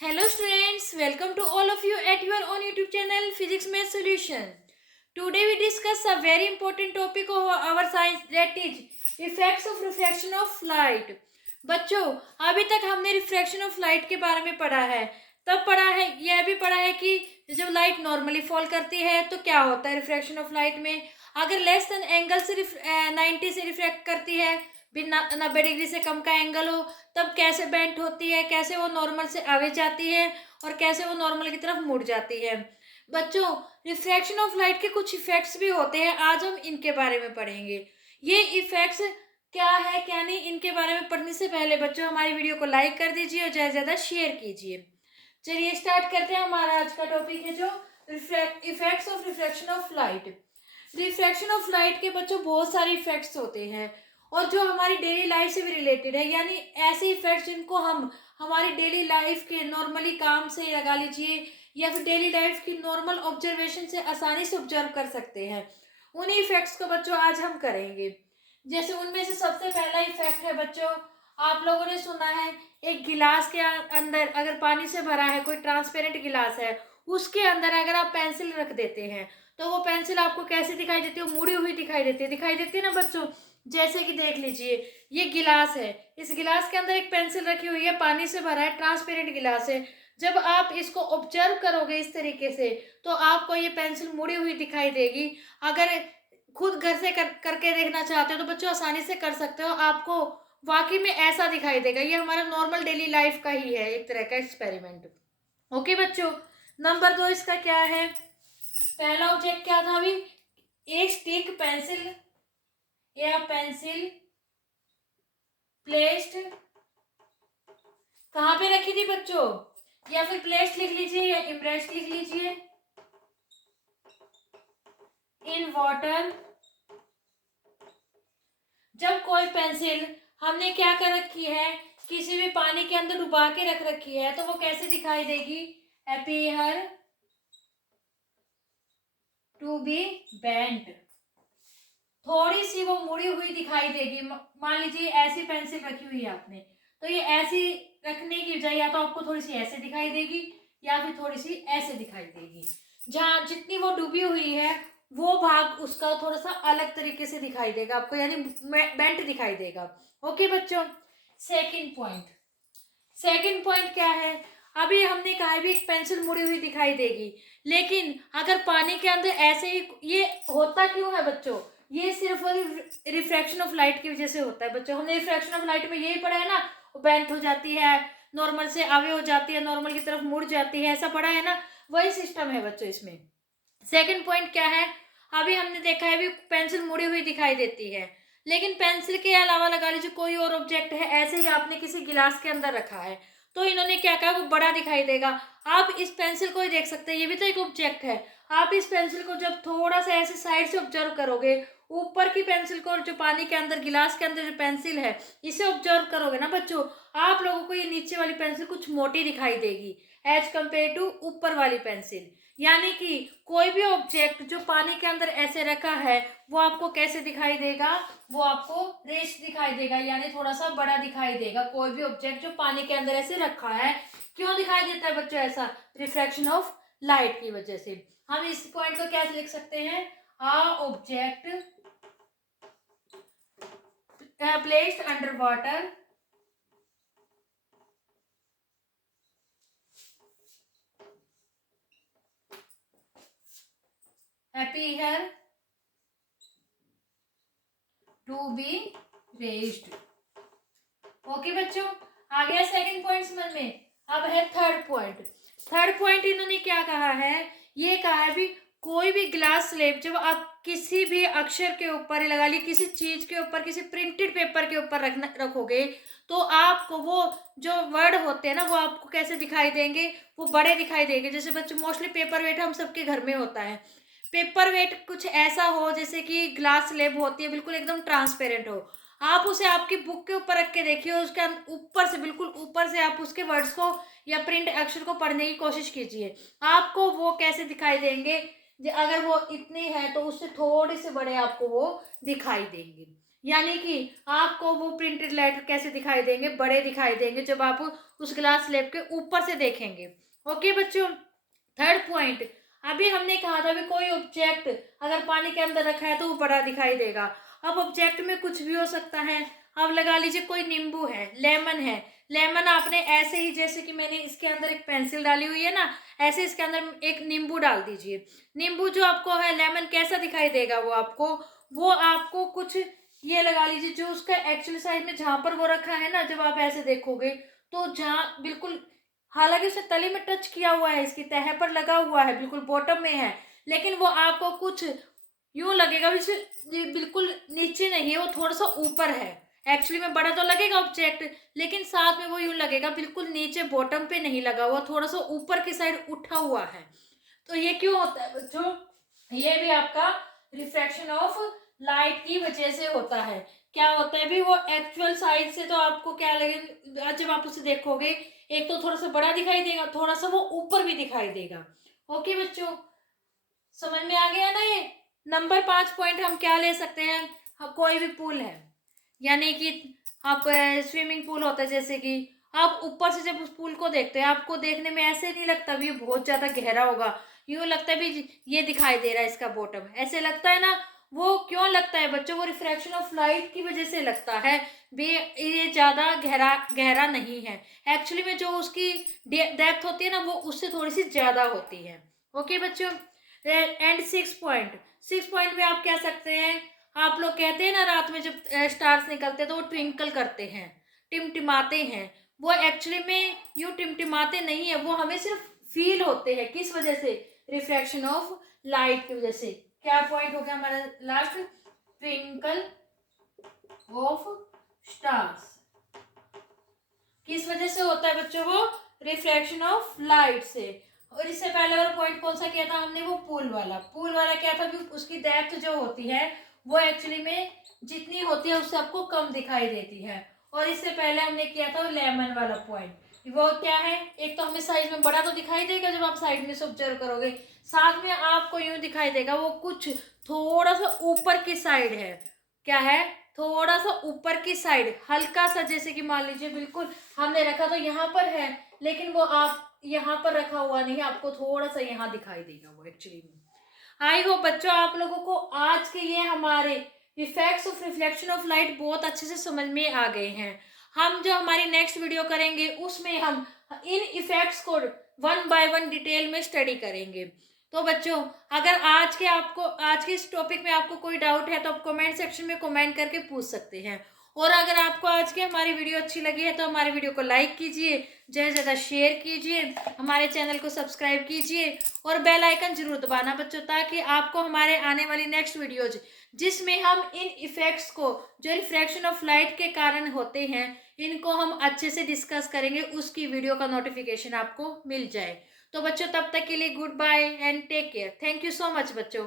Hello students, welcome to all of you at your own YouTube channel Physics Math Solution. Today we discuss a very important topic of our science, that is effects of refraction of light. बच्चों, अभी तक हमने refraction of light के बारे में पढ़ा है। तब पढ़ा है, यह भी पढ़ा है कि जब लाइट नॉर्मली फॉल करती है तो क्या होता है रिफ्रैक्शन ऑफ लाइट में। अगर लेस देन एंगल से 90 से रिफ्रैक्ट करती है, भी 90 डिग्री से कम का एंगल हो, तब कैसे बेंट होती है, कैसे वो नॉर्मल से आगे जाती है और कैसे वो नॉर्मल की तरफ मुड़ जाती है। बच्चों, रिफ्रैक्शन ऑफ लाइट के कुछ इफेक्ट्स भी होते हैं, आज हम इनके बारे में पढ़ेंगे। ये इफेक्ट्स क्या है क्या नहीं, इनके बारे में पढ़ने से पहले बच्चों हमारी वीडियो को लाइक कर दीजिए और ज़्यादा से ज़्यादा शेयर कीजिए। चलिए स्टार्ट करते हैं। हमारा आज का टॉपिक है जो effects of refraction of light. Refraction of light के बच्चों बहुत सारे इफेक्ट्स होते हैं और जो हमारी डेली लाइफ से भी रिलेटेड है, यानी ऐसे इफेक्ट्स जिनको हम हमारी डेली लाइफ के नॉर्मली काम से लगा लीजिए या फिर डेली लाइफ की नॉर्मल ऑब्जर्वेशन से आसानी से ऑब्जर्व कर सकते हैं, उन्हीं इफेक्ट्स को बच्चों आज हम करेंगे। जैसे उनमें से सबसे पहला इफेक्ट है बच्चों, आप लोगों ने सुना है एक गिलास के अंदर अगर पानी से भरा है, कोई ट्रांसपेरेंट गिलास है, उसके अंदर अगर आप पेंसिल रख देते हैं तो वो पेंसिल आपको कैसे दिखाई देती है, मुड़ी हुई दिखाई देती है ना बच्चों। जैसे कि देख लीजिए, ये गिलास है, इस गिलास के अंदर एक पेंसिल रखी हुई है, पानी से भरा है, ट्रांसपेरेंट गिलास है। जब आप इसको ऑब्जर्व करोगे इस तरीके से तो आपको ये पेंसिल मुड़ी हुई दिखाई देगी। अगर खुद घर से करके देखना चाहते हो तो बच्चों आसानी से कर सकते हो, आपको वाकई में ऐसा दिखाई देगा। ये हमारा नॉर्मल डेली लाइफ का ही है, एक तरह का एक्सपेरिमेंट। ओके बच्चों, नंबर 2 इसका क्या है। पहला ऑब्जेक्ट क्या था अभी, एक स्टिक पेंसिल या पेंसिल प्लेस्ड, कहाँ पे रखी थी बच्चों, या फिर प्लेस्ड लिख लीजिए या इम्प्रेस्ड लिख लीजिए, इन वाटर। जब कोई पेंसिल हमने क्या कर रखी है, किसी भी पानी के अंदर डुबा के रख रखी है, तो वो कैसे दिखाई देगी, अपीयर टू बी बेंट, थोड़ी सी वो मुड़ी हुई दिखाई देगी। मान लीजिए ऐसी पेंसिल रखी हुई है आपने, तो ये ऐसी रखने की बजाय या तो आपको थोड़ी सी ऐसे दिखाई देगी या फिर थोड़ी सी ऐसे दिखाई देगी। जहाँ जितनी वो डूबी हुई है वो भाग उसका थोड़ा सा अलग तरीके से दिखाई देगा आपको, यानी बेंट दिखाई देगा। ओके बच्चों, सेकंड पॉइंट क्या है। अभी हमने कहा है भी एक पेंसिल मुड़ी हुई दिखाई देगी, लेकिन अगर पानी के अंदर ऐसे ही, ये होता क्यों है बच्चों, ये सिर्फ रिफ्रैक्शन ऑफ लाइट की वजह से होता है बच्चों। हमने रिफ्रैक्शन ऑफ लाइट में यही पढ़ा है ना, बेंट हो जाती है, नॉर्मल से आगे हो जाती है, नॉर्मल की तरफ मुड़ जाती है, ऐसा पढ़ा है ना, वही सिस्टम है बच्चों इसमें। सेकंड पॉइंट क्या है, अभी हमने देखा है भी पेंसिल मुड़ी हुई दिखाई देती है, लेकिन पेंसिल के अलावा लगा लीजिए कोई और ऑब्जेक्ट है, ऐसे ही आपने किसी गिलास के अंदर रखा है, तो इन्होंने क्या कहा, वो बड़ा दिखाई देगा। आप इस पेंसिल को ही देख सकते हैं, ये भी तो एक ऑब्जेक्ट है। आप इस पेंसिल को जब थोड़ा सा ऐसे साइड से ऑब्जर्व करोगे, ऊपर की पेंसिल को, जो पानी के अंदर गिलास के अंदर जो पेंसिल है, इसे ऑब्जर्व करोगे ना बच्चों, आप लोगों को ये नीचे वाली पेंसिल कुछ मोटी दिखाई देगी एज कंपेयर टू ऊपर वाली पेंसिल। यानी कि कोई भी ऑब्जेक्ट जो पानी के अंदर ऐसे रखा है वो आपको कैसे दिखाई देगा, वो आपको रेस दिखाई देगा, यानी थोड़ा सा बड़ा दिखाई देगा। कोई भी ऑब्जेक्ट जो पानी के अंदर ऐसे रखा है, क्यों दिखाई देता है बच्चों ऐसा, रिफ्रैक्शन ऑफ लाइट की वजह से। हम इस पॉइंट को क्या लिख सकते हैं, a object placed under water appear to be raised. Okay बच्चों, आ गया सेकंड पॉइंट समझ में। अब है थर्ड पॉइंट इन्होंने क्या कहा है, ये कहा है भी कोई भी ग्लास स्लेब जब आप किसी भी अक्षर के ऊपर लगा ली, किसी चीज के ऊपर, किसी प्रिंटेड पेपर के ऊपर रखोगे, तो आपको वो जो वर्ड होते हैं ना वो आपको कैसे दिखाई देंगे, वो बड़े दिखाई देंगे। जैसे बच्चों मोस्टली पेपर वेट हम सबके घर में होता है, पेपर वेट कुछ ऐसा हो जैसे कि ग्लास स्लेब होती है, बिल्कुल एकदम ट्रांसपेरेंट हो, आप उसे आपकी बुक के ऊपर रख के देखिए, उसके ऊपर से, बिल्कुल ऊपर से आप उसके वर्ड्स को या प्रिंट अक्षर को पढ़ने की कोशिश कीजिए, आपको वो कैसे दिखाई देंगे। अगर वो इतनी है तो उससे थोड़े से बड़े आपको वो दिखाई देंगे। यानी कि आपको वो प्रिंटेड लेटर कैसे दिखाई देंगे, बड़े दिखाई देंगे जब आप उस ग्लास स्लेब के ऊपर से देखेंगे। ओके बच्चों, थर्ड पॉइंट, अभी हमने कहा था भी कोई ऑब्जेक्ट अगर पानी के अंदर रखा है तो वो बड़ा दिखाई देगा। अब ऑब्जेक्ट में कुछ भी हो सकता है। अब लगा लीजिए कोई नींबू है, लेमन है, लेमन आपने ऐसे ही, जैसे कि मैंने इसके अंदर एक पेंसिल डाली हुई है ना, ऐसे इसके अंदर एक नींबू डाल दीजिए। नींबू जो आपको है, लेमन कैसा दिखाई देगा वो आपको कुछ ये लगा लीजिए, जो उसका एक्चुअल साइज में जहां पर वो रखा है ना, जब आप ऐसे देखोगे तो जहाँ बिल्कुल, हालांकि उसे तली में टच किया हुआ है, इसकी तह पर लगा हुआ है, बिल्कुल बॉटम में है, लेकिन वो आपको कुछ यूं लगेगा ये बिल्कुल नीचे नहीं है, वो थोड़ा सा ऊपर है। एक्चुअली में बड़ा तो लगेगा ऑब्जेक्ट, लेकिन साथ में वो यूं लगेगा बिल्कुल नीचे बॉटम पे नहीं लगा हुआ, थोड़ा सा ऊपर की साइड उठा हुआ है। तो ये क्यों होता है बच्चों? ये भी आपका रिफ्रैक्शन ऑफ लाइट की वजह से होता है। क्या होता है भी, वो एक्चुअल साइज से तो आपको क्या लगे, जब आप उसे देखोगे एक तो थोड़ा सा बड़ा दिखाई देगा, थोड़ा सा वो ऊपर भी दिखाई देगा। ओके बच्चों, समझ में आ गया ना ये? नंबर 5 पॉइंट हम क्या ले सकते हैं? कोई भी पूल है, यानी कि आप स्विमिंग पूल होता है, जैसे कि आप ऊपर से जब उस पूल को देखते हैं, आपको देखने में ऐसे नहीं लगता भी ये बहुत ज्यादा गहरा होगा, यूं लगता है भी ये दिखाई दे रहा है इसका बॉटम, ऐसे लगता है ना। वो क्यों लगता है बच्चों? वो रिफ्रैक्शन ऑफ लाइट की वजह से लगता है भी ये ज्यादा गहरा गहरा नहीं है। एक्चुअली में जो उसकी डेप्थ होती है ना, वो उससे थोड़ी सी ज्यादा होती है। ओके बच्चों, एंड 6 पॉइंट में आप कह सकते हैं, आप लोग कहते हैं ना रात में जब स्टार्स निकलते हैं तो वो ट्विंकल करते हैं, टिमटिमाते हैं। वो एक्चुअली में यूं टिमटिमाते नहीं है, वो हमें सिर्फ फील होते हैं। किस वजह से? रिफ्रैक्शन ऑफ लाइट की वजह से। क्या पॉइंट हो गया हमारा लास्ट? Twinkle of stars. किस वजह से होता है बच्चों? वो रिफ्रैक्शन ऑफ लाइट से। और इससे पहले वाला पॉइंट कौन सा किया था हमने? वो पूल वाला क्या था भी, उसकी डेप्थ जो होती है वो एक्चुअली में जितनी होती है उससे आपको कम दिखाई देती है। और इससे पहले हमने किया था लेमन वाला पॉइंट, वो क्या है? एक तो हमें साइज में बड़ा तो दिखाई देगा जब आप साइड में से ऑब्जर्व करोगे, साथ में आपको यूं दिखाई देगा वो कुछ थोड़ा सा ऊपर की साइड है। क्या है? थोड़ा सा ऊपर की साइड, हल्का सा, जैसे कि मान लीजिए बिल्कुल हमने रखा तो यहाँ पर है, लेकिन वो आप यहाँ पर रखा हुआ नहीं है, आपको थोड़ा सा यहाँ दिखाई देगा वो एक्चुअली में। आई होप बच्चों आप लोगों को आज के ये हमारे effects of reflection of light बहुत अच्छे से समझ में आ गए हैं। हम जो हमारी नेक्स्ट वीडियो करेंगे उसमें हम इन इफेक्ट्स को 1 बाय 1 डिटेल में स्टडी करेंगे। तो बच्चों, अगर आज के इस टॉपिक में आपको कोई डाउट है तो आप कमेंट सेक्शन में कमेंट करके पूछ सकते हैं। और अगर आपको आज की हमारी वीडियो अच्छी लगी है तो हमारी वीडियो को लाइक कीजिए, ज़्यादा से ज़्यादा शेयर कीजिए, हमारे चैनल को सब्सक्राइब कीजिए और बेल आइकन जरूर दबाना बच्चों, ताकि आपको हमारे आने वाली नेक्स्ट वीडियोज जिसमें हम इन इफेक्ट्स को जो रिफ्रैक्शन ऑफ लाइट के कारण होते हैं इनको हम अच्छे से डिस्कस करेंगे, उसकी वीडियो का नोटिफिकेशन आपको मिल जाए। तो बच्चों, तब तक के लिए goodbye and take care. Thank you so much बच्चों।